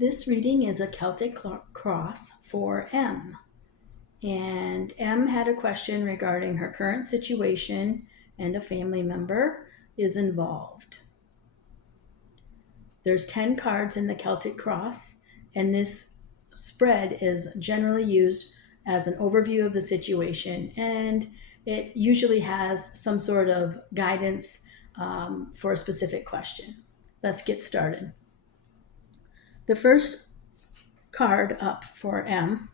This reading is a Celtic Cross for M. And M had a question regarding her current situation and a family member is involved. There's 10 cards in the Celtic Cross, and this spread is generally used as an overview of the situation, and it usually has some sort of guidance for a specific question. Let's get started. The first card up for M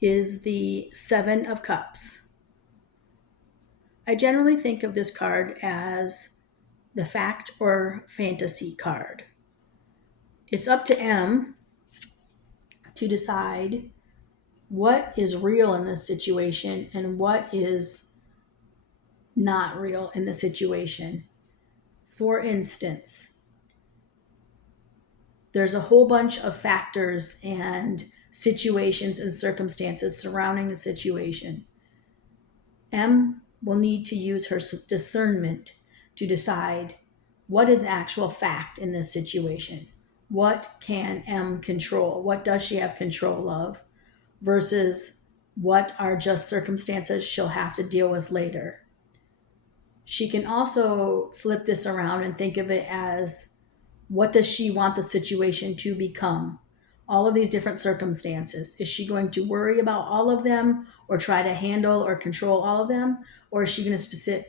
is the Seven of Cups. I generally think of this card as the fact or fantasy card. It's up to M to decide what is real in this situation and what is not real in the situation. For instance, there's a whole bunch of factors and situations and circumstances surrounding the situation. M will need to use her discernment to decide what is actual fact in this situation. What can M control? What does she have control of? Versus what are just circumstances she'll have to deal with later. She can also flip this around and think of it as, what does she want the situation to become? All of these different circumstances. Is she going to worry about all of them or try to handle or control all of them? Or is she going to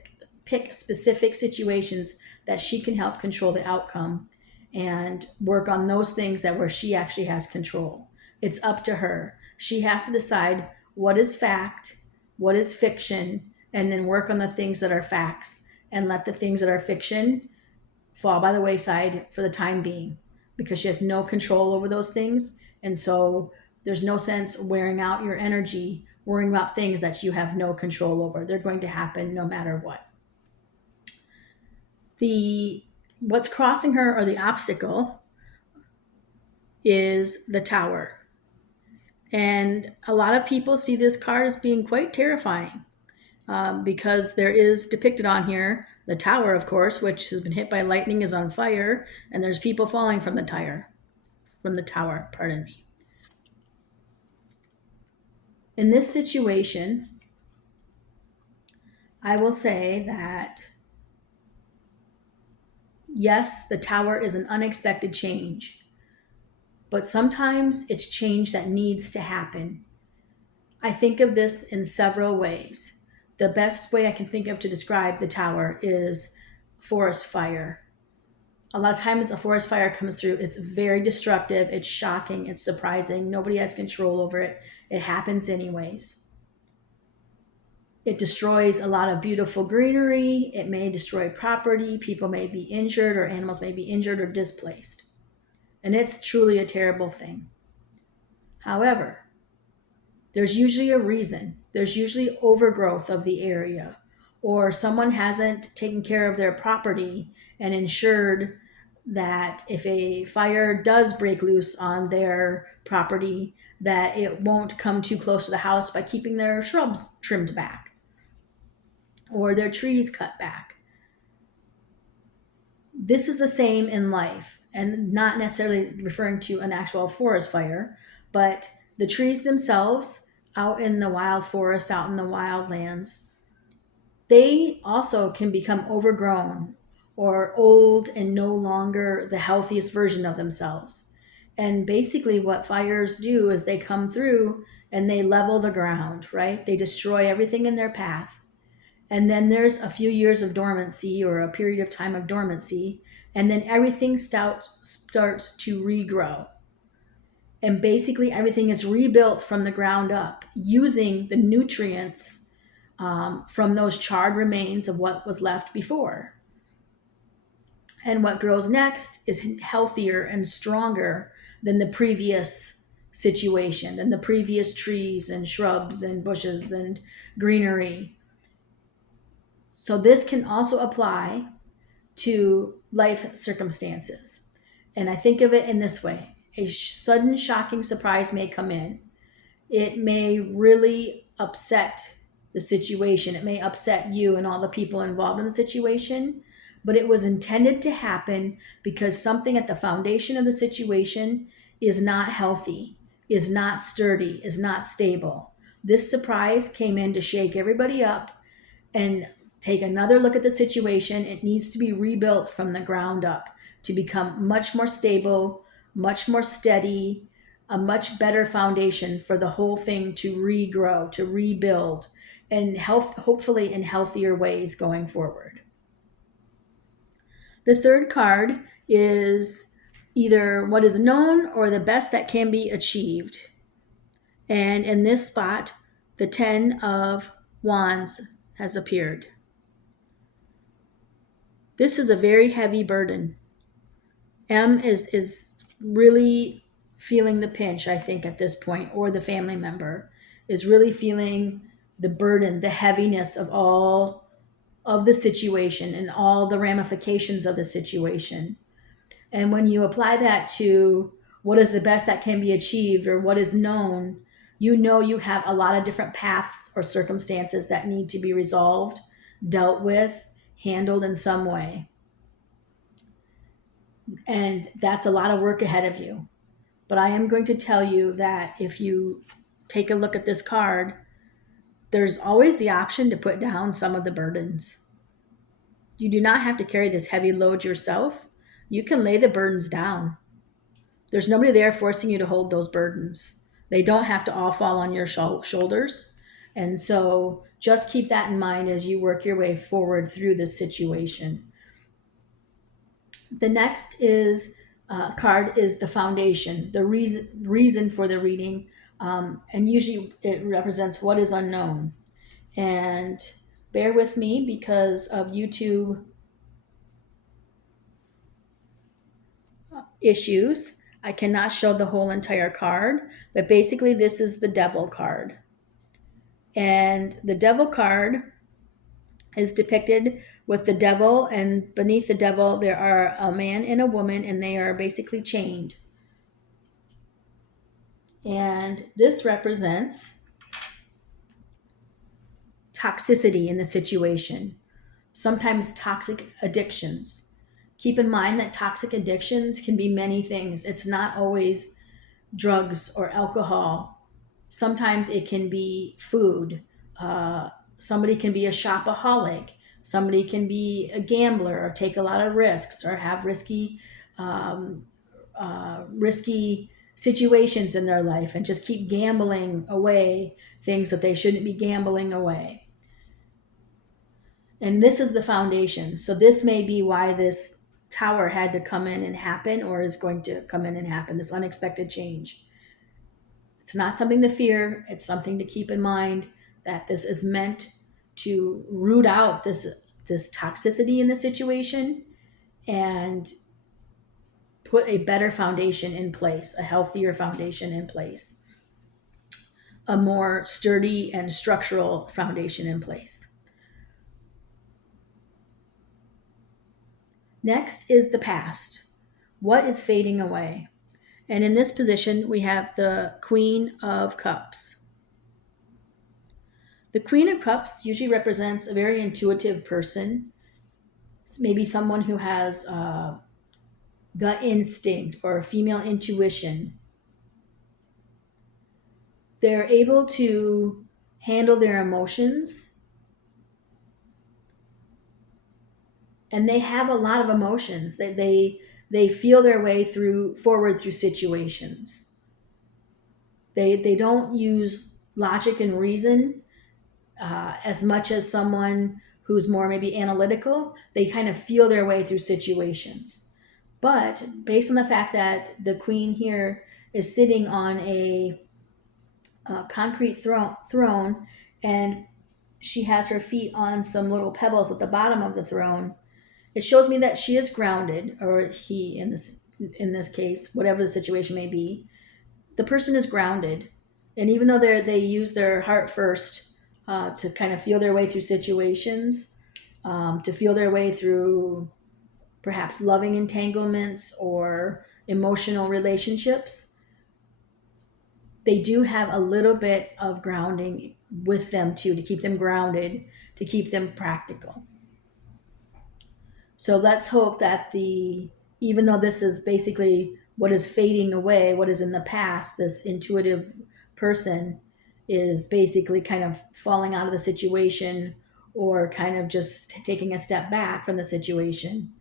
pick specific situations that she can help control the outcome and work on those things that where she actually has control? It's up to her. She has to decide what is fact, what is fiction, and then work on the things that are facts and let the things that are fiction fall by the wayside for the time being, because she has no control over those things. And so there's no sense wearing out your energy worrying about things that you have no control over. They're going to happen no matter what. What's crossing her, or the obstacle, is the Tower. And a lot of people see this card as being quite terrifying because there is depicted on here the tower, of course, which has been hit by lightning, is on fire, and there's people falling from the tower, pardon me. In this situation, I will say that yes, the tower is an unexpected change, but sometimes it's change that needs to happen. I think of this in several ways. The best way I can think of to describe the tower is forest fire. A lot of times a forest fire comes through, it's very destructive, it's shocking, it's surprising, nobody has control over it. It happens anyways. It destroys a lot of beautiful greenery, it may destroy property, people may be injured, or animals may be injured or displaced. And it's truly a terrible thing. However, there's usually a reason. There's usually overgrowth of the area, or someone hasn't taken care of their property and ensured that if a fire does break loose on their property, that it won't come too close to the house by keeping their shrubs trimmed back or their trees cut back. This is the same in life, and not necessarily referring to an actual forest fire, but the trees themselves out in the wild forest, out in the wild lands, they also can become overgrown or old and no longer the healthiest version of themselves. And basically what fires do is they come through and they level the ground, right? They destroy everything in their path. And then there's a few years of dormancy, or a period of time of dormancy, and then everything starts to regrow. And basically everything is rebuilt from the ground up using the nutrients from those charred remains of what was left before. And what grows next is healthier and stronger than the previous situation, than the previous trees and shrubs and bushes and greenery. So this can also apply to life circumstances. And I think of it in this way. A sudden shocking surprise may come in. It may really upset the situation. It may upset you and all the people involved in the situation, but it was intended to happen because something at the foundation of the situation is not healthy, is not sturdy, is not stable. This surprise came in to shake everybody up and take another look at the situation. It needs to be rebuilt from the ground up to become much more stable, much more steady, a much better foundation for the whole thing to regrow, to rebuild, and hopefully in healthier ways going forward. The third card is either what is known or the best that can be achieved. And in this spot, the 10 of Wands has appeared. This is a very heavy burden. M is really feeling the pinch, I think, at this point, or the family member is really feeling the burden, the heaviness of all of the situation and all the ramifications of the situation. And when you apply that to what is the best that can be achieved or what is known, you know you have a lot of different paths or circumstances that need to be resolved, dealt with, handled in some way. And that's a lot of work ahead of you. But I am going to tell you that if you take a look at this card, there's always the option to put down some of the burdens. You do not have to carry this heavy load yourself. You can lay the burdens down. There's nobody there forcing you to hold those burdens. They don't have to all fall on your shoulders. And so just keep that in mind as you work your way forward through this situation. The next card is the foundation, the reason for the reading, and usually it represents what is unknown. And bear with me because of YouTube issues. I cannot show the whole entire card, but basically this is the Devil card. And the Devil card is depicted with the devil, and beneath the devil there are a man and a woman, and they are basically chained. And this represents toxicity in the situation, sometimes toxic addictions. Keep in mind that toxic addictions can be many things. It's not always drugs or alcohol. Sometimes it can be food. Somebody can be a shopaholic. Somebody can be a gambler or take a lot of risks or have risky situations in their life and just keep gambling away things that they shouldn't be gambling away. And this is the foundation. So this may be why this tower had to come in and happen, or is going to come in and happen, this unexpected change. It's not something to fear. It's something to keep in mind that this is meant to root out this toxicity in the situation and put a better foundation in place, a healthier foundation in place, a more sturdy and structural foundation in place. Next is the past. What is fading away? And in this position, we have the Queen of Cups. The Queen of Cups usually represents a very intuitive person, maybe someone who has gut instinct or female intuition. They're able to handle their emotions, and they have a lot of emotions that they feel their way forward through situations. They don't use logic and reason as much as someone who's more maybe analytical. They kind of feel their way through situations. But based on the fact that the queen here is sitting on a concrete throne, and she has her feet on some little pebbles at the bottom of the throne, it shows me that she is grounded, or he in this case, whatever the situation may be, the person is grounded. And even though they use their heart first to kind of feel their way through situations, to feel their way through perhaps loving entanglements or emotional relationships, they do have a little bit of grounding with them too, to keep them grounded, to keep them practical. So let's hope that even though this is basically what is fading away, what is in the past, this intuitive person is basically kind of falling out of the situation or kind of just taking a step back from the situation.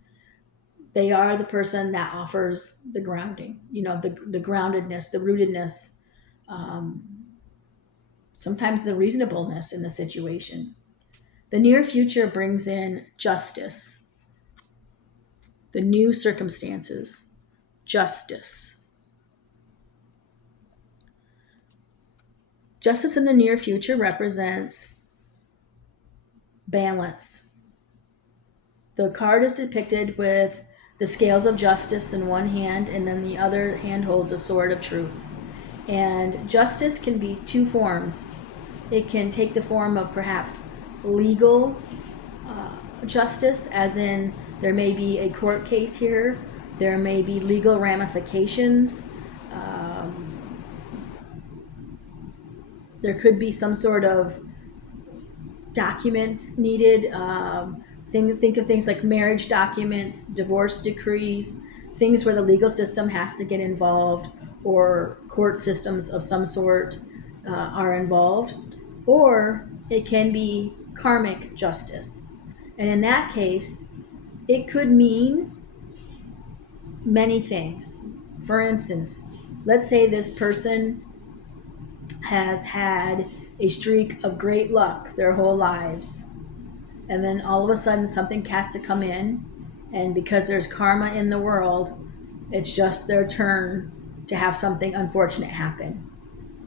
They are the person that offers the grounding, the groundedness, the rootedness, um, sometimes the reasonableness in the situation. The near future brings in justice, the new circumstances, justice. Justice in the near future represents balance. The card is depicted with the scales of justice in one hand, and then the other hand holds a sword of truth. And justice can be two forms. It can take the form of perhaps legal justice, as in there may be a court case here, there may be legal ramifications, there could be some sort of documents needed. Think of things like marriage documents, divorce decrees, things where the legal system has to get involved, or court systems of some sort are involved. Or it can be karmic justice. And in that case, it could mean many things. For instance, let's say this person has had a streak of great luck their whole lives, and then all of a sudden something has to come in, and because there's karma in the world, it's just their turn to have something unfortunate happen.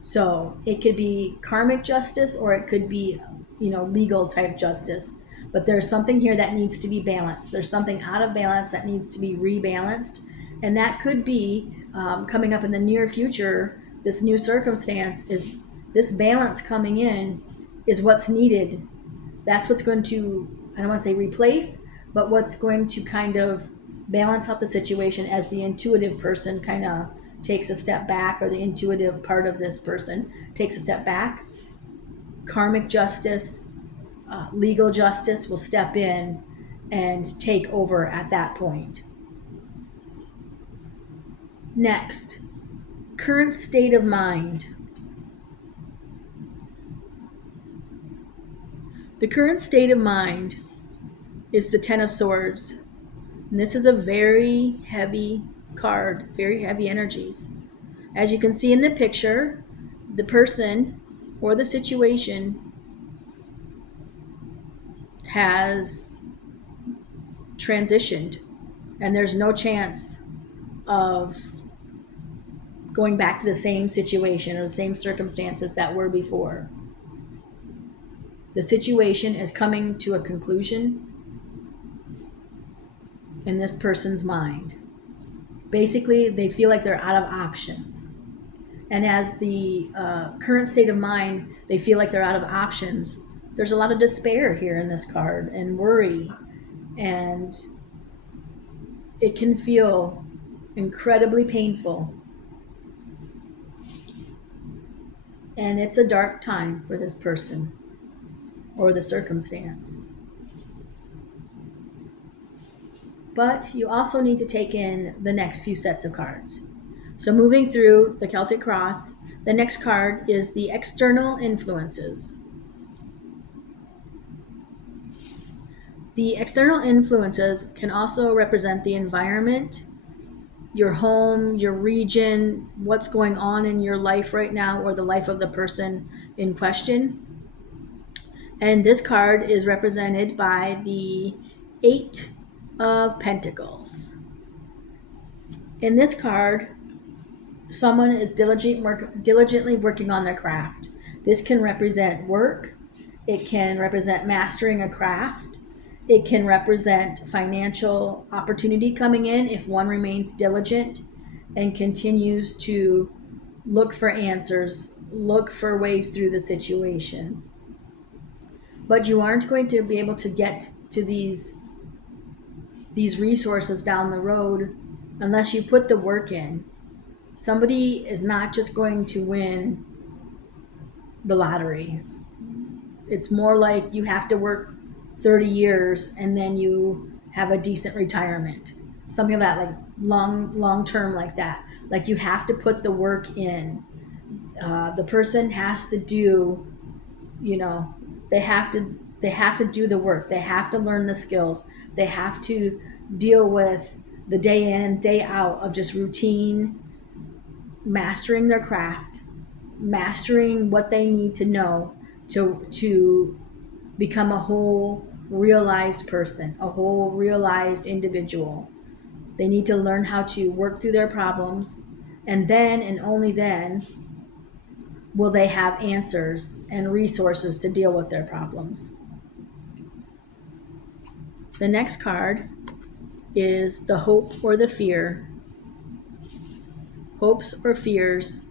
So it could be karmic justice, or it could be legal type justice, but there's something here that needs to be balanced. There's something out of balance that needs to be rebalanced, and that could be coming up in the near future. This new circumstance is this balance coming in is what's needed. That's what's going to, I don't want to say replace, but what's going to kind of balance out the situation as the intuitive person kind of takes a step back, or the intuitive part of this person takes a step back. Karmic justice, legal justice will step in and take over at that point. Next, current state of mind. The current state of mind is the Ten of Swords. And this is a very heavy card, very heavy energies. As you can see in the picture, the person or the situation has transitioned, and there's no chance of going back to the same situation or the same circumstances that were before. The situation is coming to a conclusion in this person's mind. Basically, they feel like they're out of options. And as the current state of mind, they feel like they're out of options. There's a lot of despair here in this card, and worry. And it can feel incredibly painful. And it's a dark time for this person or the circumstance. But you also need to take in the next few sets of cards. So moving through the Celtic Cross, the next card is the external influences. The external influences can also represent the environment, your home, your region, what's going on in your life right now, or the life of the person in question. And this card is represented by the Eight of Pentacles. In this card, someone is diligently working on their craft. This can represent work. It can represent mastering a craft. It can represent financial opportunity coming in if one remains diligent and continues to look for answers, look for ways through the situation. But you aren't going to be able to get to these resources down the road unless you put the work in. Somebody is not just going to win the lottery. It's more like you have to work 30 years and then you have a decent retirement. Something like that, like long term like that. Like you have to put the work in. The person has to do, you know, they have to do the work. They have to learn the skills. They have to deal with the day in and day out of just routine, mastering their craft, mastering what they need to know to become a whole realized person, a whole realized individual. They need to learn how to work through their problems, and then and only then will they have answers and resources to deal with their problems. The next card is the hope or the fear, hopes or fears.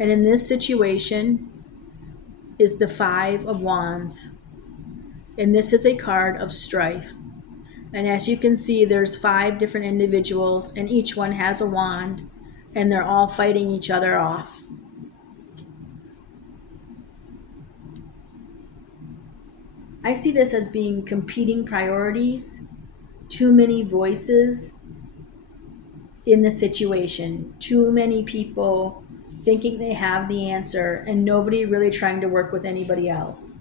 And in this situation is the Five of Wands. And this is a card of strife. And as you can see, there's 5 different individuals, and each one has a wand, and they're all fighting each other off. I see this as being competing priorities, too many voices in the situation, too many people thinking they have the answer, and nobody really trying to work with anybody else.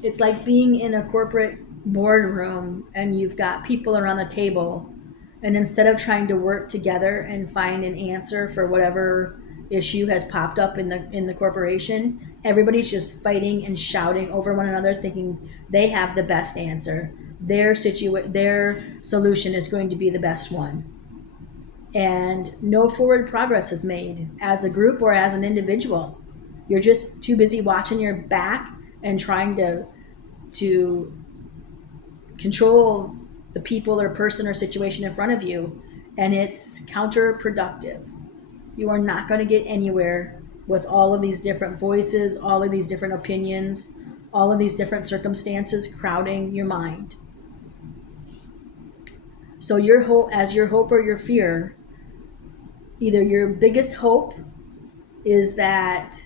It's like being in a corporate boardroom and you've got people around the table, and instead of trying to work together and find an answer for whatever issue has popped up in the corporation, everybody's just fighting and shouting over one another, thinking they have the best answer. Their solution is going to be the best one. And no forward progress is made as a group or as an individual. You're just too busy watching your back and trying to control the people or person or situation in front of you, and it's counterproductive. You are not going to get anywhere with all of these different voices, all of these different opinions, all of these different circumstances crowding your mind. So your hope, as your hope or your fear, either your biggest hope is that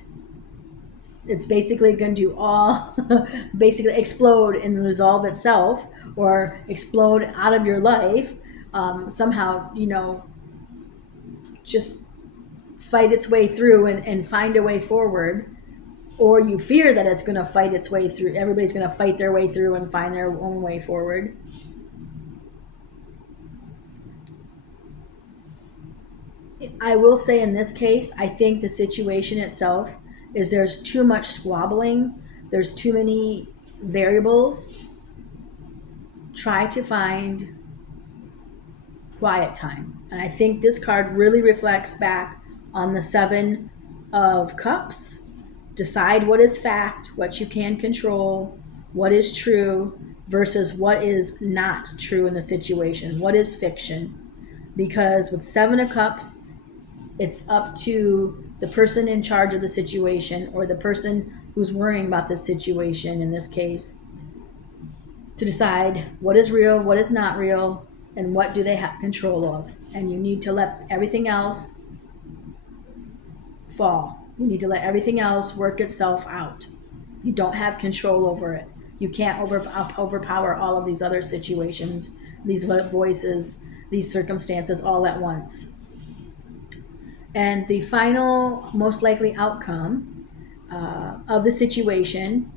it's basically going to all basically explode and resolve itself, or explode out of your life, somehow, just fight its way through and find a way forward. Or you fear that it's going to fight its way through, everybody's going to fight their way through and find their own way forward. I will say in this case, I think the situation itself is there's too much squabbling, there's too many variables. Try to find quiet time. And I think this card really reflects back on the 7 of Cups. Decide what is fact, what you can control, what is true versus what is not true in the situation, what is fiction. Because with 7 of Cups, it's up to the person in charge of the situation, or the person who's worrying about this situation in this case, to decide what is real, what is not real, and what do they have control of. And you need to let everything else fall. You need to let everything else work itself out. You don't have control over it. You can't overpower all of these other situations, these voices, these circumstances all at once. And the final, most likely outcome of the situation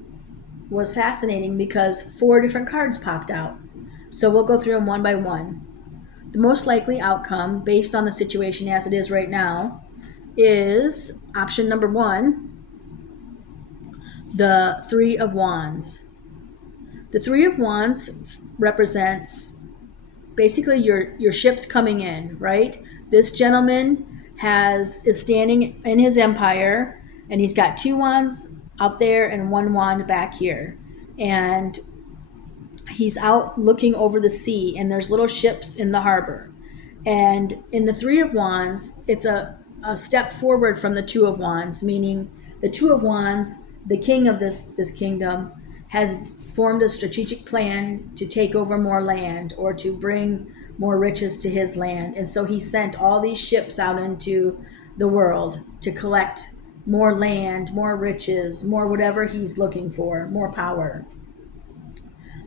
was fascinating because 4 different cards popped out. So we'll go through them one by one. The most likely outcome, based on the situation as it is right now, is option number 1, the 3 of Wands. The 3 of Wands represents basically your ships coming in, right? This gentleman is standing in his empire, and he's got 2 wands out there and 1 wand back here, and he's out looking over the sea, and there's little ships in the harbor. And in the 3 of Wands, it's a step forward from the 2 of Wands, meaning the 2 of Wands, the king of this kingdom, has formed a strategic plan to take over more land or to bring more riches to his land. And so he sent all these ships out into the world to collect more land, more riches, more whatever he's looking for, more power.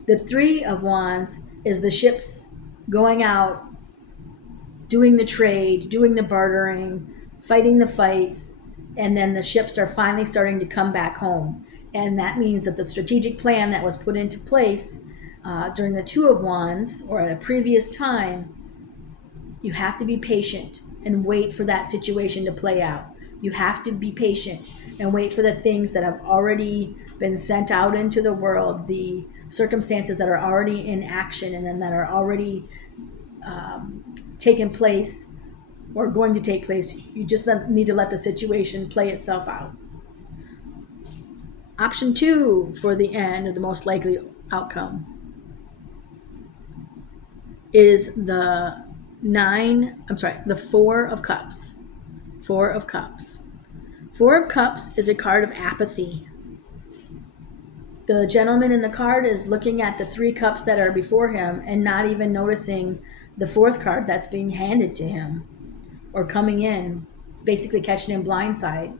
The Three of Wands is the ships going out, doing the trade, doing the bartering, fighting the fights, and then the ships are finally starting to come back home. And that means that the strategic plan that was put into place during the Two of Wands or at a previous time, you have to be patient and wait for that situation to play out. You have to be patient and wait for the things that have already been sent out into the world, the circumstances that are already in action and then that are already taken place or going to take place. You just need to let the situation play itself out. Option 2 for the end, or the most likely outcome, is the Four of Cups. Four of Cups. Four of Cups is a card of apathy. The gentleman in the card is looking at the 3 cups that are before him and not even noticing the 4th card that's being handed to him or coming in. It's basically catching him blindside.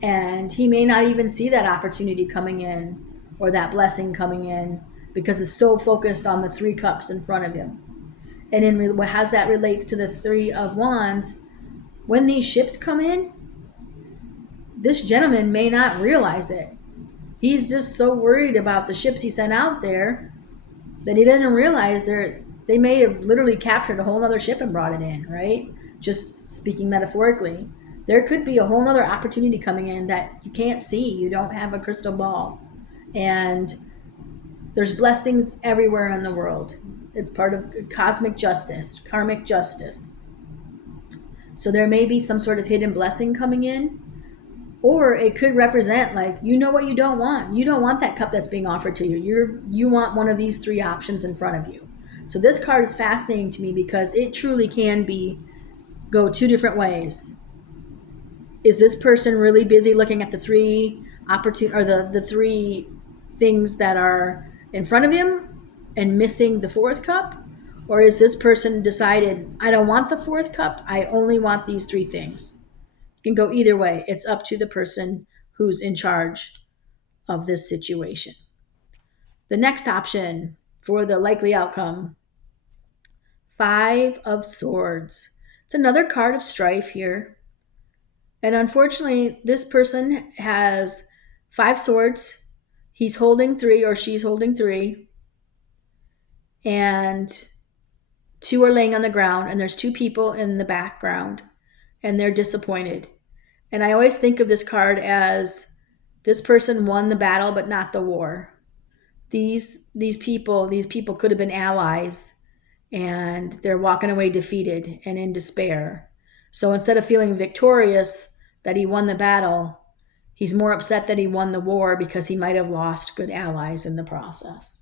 And he may not even see that opportunity coming in or that blessing coming in because it's so focused on the 3 cups in front of him. And in as that relates to the Three of Wands, when these ships come in, this gentleman may not realize it. He's just so worried about the ships he sent out there that he doesn't realize they may have literally captured a whole other ship and brought it in, right? Just speaking metaphorically. There could be a whole other opportunity coming in that you can't see. You don't have a crystal ball. And there's blessings everywhere in the world. It's part of cosmic justice, karmic justice. So there may be some sort of hidden blessing coming in. Or it could represent, like, you know what you don't want. You don't want that cup that's being offered to you. You want one of these 3 options in front of you. So this card is fascinating to me because it truly can go 2 different ways. Is this person really busy looking at the 3 the 3 things that are in front of him and missing the 4th cup? Or is this person decided, I don't want the 4th cup, I only want these 3 things? Can go either way. It's up to the person who's in charge of this situation. The next option for the likely outcome, 5 of Swords. It's another card of strife here. And unfortunately, this person has 5 swords. He's holding 3 or she's holding 3. And 2 are laying on the ground, and there's 2 people in the background, and they're disappointed. And I always think of this card as this person won the battle, but not the war. These people could have been allies, and they're walking away defeated and in despair. So instead of feeling victorious that he won the battle, he's more upset that he won the war because he might have lost good allies in the process.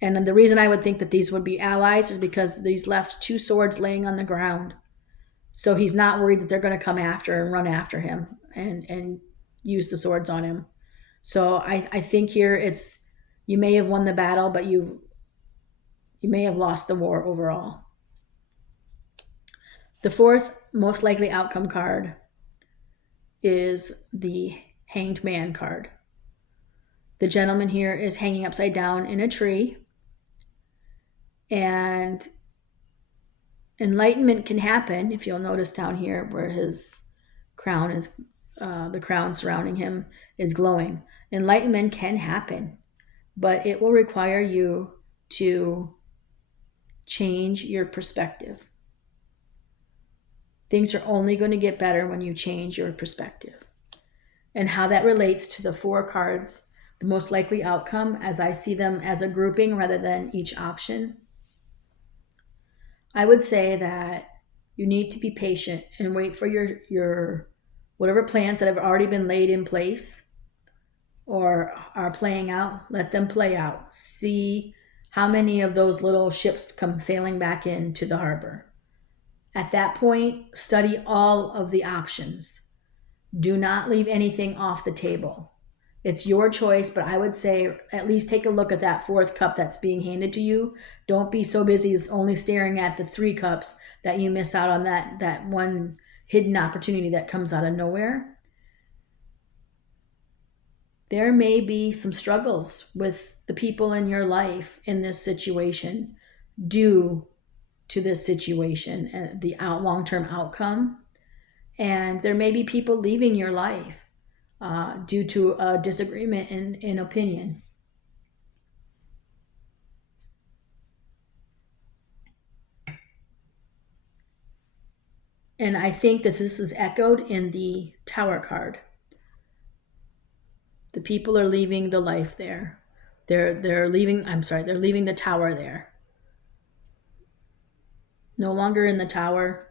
And the reason I would think that these would be allies is because these left 2 swords laying on the ground. So he's not worried that they're going to come after and run after him and use the swords on him. So I think here it's, you may have won the battle, but you may have lost the war overall. The 4th most likely outcome card is the Hanged Man card. The gentleman here is hanging upside down in a tree, and enlightenment can happen. If you'll notice down here where his crown is, the crown surrounding him is glowing. Enlightenment can happen, but it will require you to change your perspective. Things are only going to get better when you change your perspective. And how that relates to the 4 cards, the most likely outcome, as I see them as a grouping rather than each option, I would say that you need to be patient and wait for your whatever plans that have already been laid in place or are playing out, let them play out. See how many of those little ships come sailing back into the harbor. At that point, study all of the options. Do not leave anything off the table. It's your choice, but I would say at least take a look at that 4th cup that's being handed to you. Don't be so busy only staring at the 3 cups that you miss out on that one hidden opportunity that comes out of nowhere. There may be some struggles with the people in your life in this situation due to this situation and the long-term outcome. And there may be people leaving your life due to a disagreement in opinion. And I think that this is echoed in the Tower card. The people are leaving the life there. They're leaving. I'm sorry. They're leaving the tower there. No longer in the tower.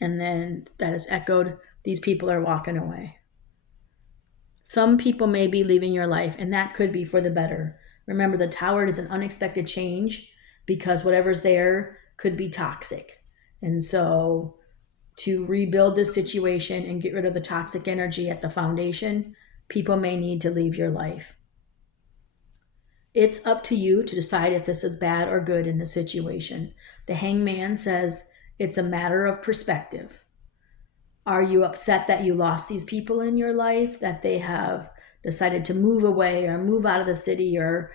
And then that is echoed. These people are walking away. Some people may be leaving your life, and that could be for the better. Remember, the tower is an unexpected change because whatever's there could be toxic. And so, to rebuild this situation and get rid of the toxic energy at the foundation, people may need to leave your life. It's up to you to decide if this is bad or good in the situation. The hangman says it's a matter of perspective. Are you upset that you lost these people in your life, that they have decided to move away or move out of the city or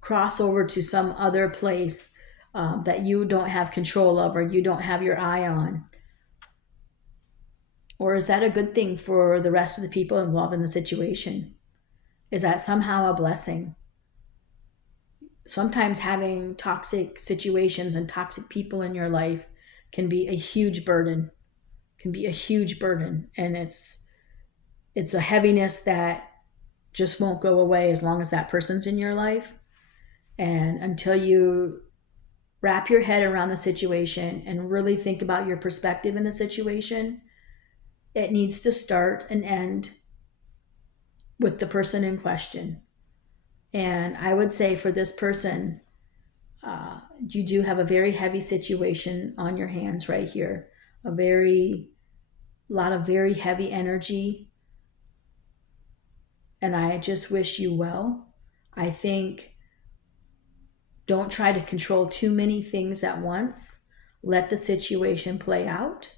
cross over to some other place that you don't have control of or you don't have your eye on? Or is that a good thing for the rest of the people involved in the situation? Is that somehow a blessing? Sometimes having toxic situations and toxic people in your life can be a huge burden, and it's a heaviness that just won't go away as long as that person's in your life. And until you wrap your head around the situation and really think about your perspective in the situation, it needs to start and end with the person in question. And I would say for this person, you do have a very heavy situation on your hands right here. Lot of very heavy energy. And I just wish you well. I think don't try to control too many things at once. Let the situation play out.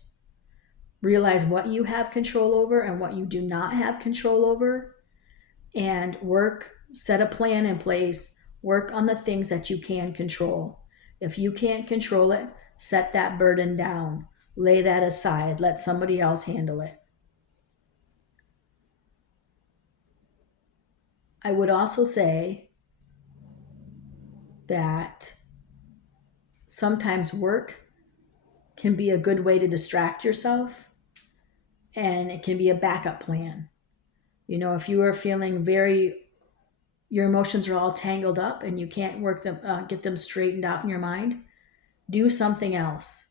Realize what you have control over and what you do not have control over. And set a plan in place. Work on the things that you can control. If you can't control it, set that burden down. Lay that aside. Let somebody else handle it. I would also say that sometimes work can be a good way to distract yourself, and it can be a backup plan. If you are feeling your emotions are all tangled up and you can't get them straightened out in your mind, do something else.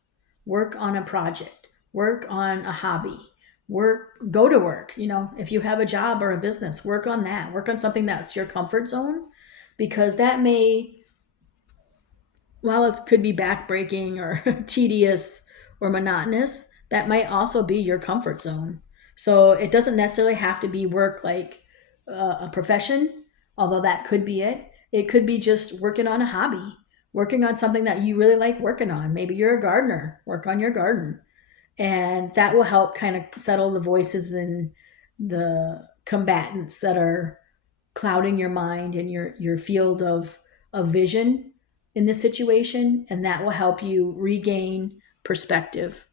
Work on a project, work on a hobby, go to work. If you have a job or a business, work on that. Work on something that's your comfort zone, because that while it could be backbreaking or tedious or monotonous, that might also be your comfort zone. So it doesn't necessarily have to be work like a profession, although that could be it. It could be just working on a hobby, working on something that you really like working on. Maybe you're a gardener, work on your garden. And that will help kind of settle the voices and the combatants that are clouding your mind and your field of vision in this situation. And that will help you regain perspective,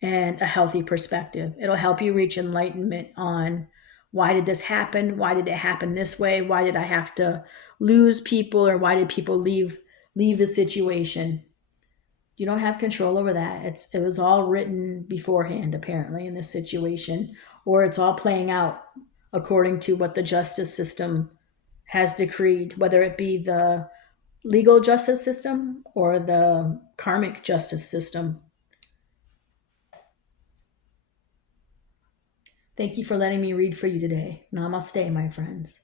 and a healthy perspective. It'll help you reach enlightenment on why did this happen? Why did it happen this way? Why did I have to lose people, or why did people leave the situation? You don't have control over that. It was all written beforehand, apparently, in this situation, or it's all playing out according to what the justice system has decreed, whether it be the legal justice system or the karmic justice system. Thank you for letting me read for you today. Namaste, my friends.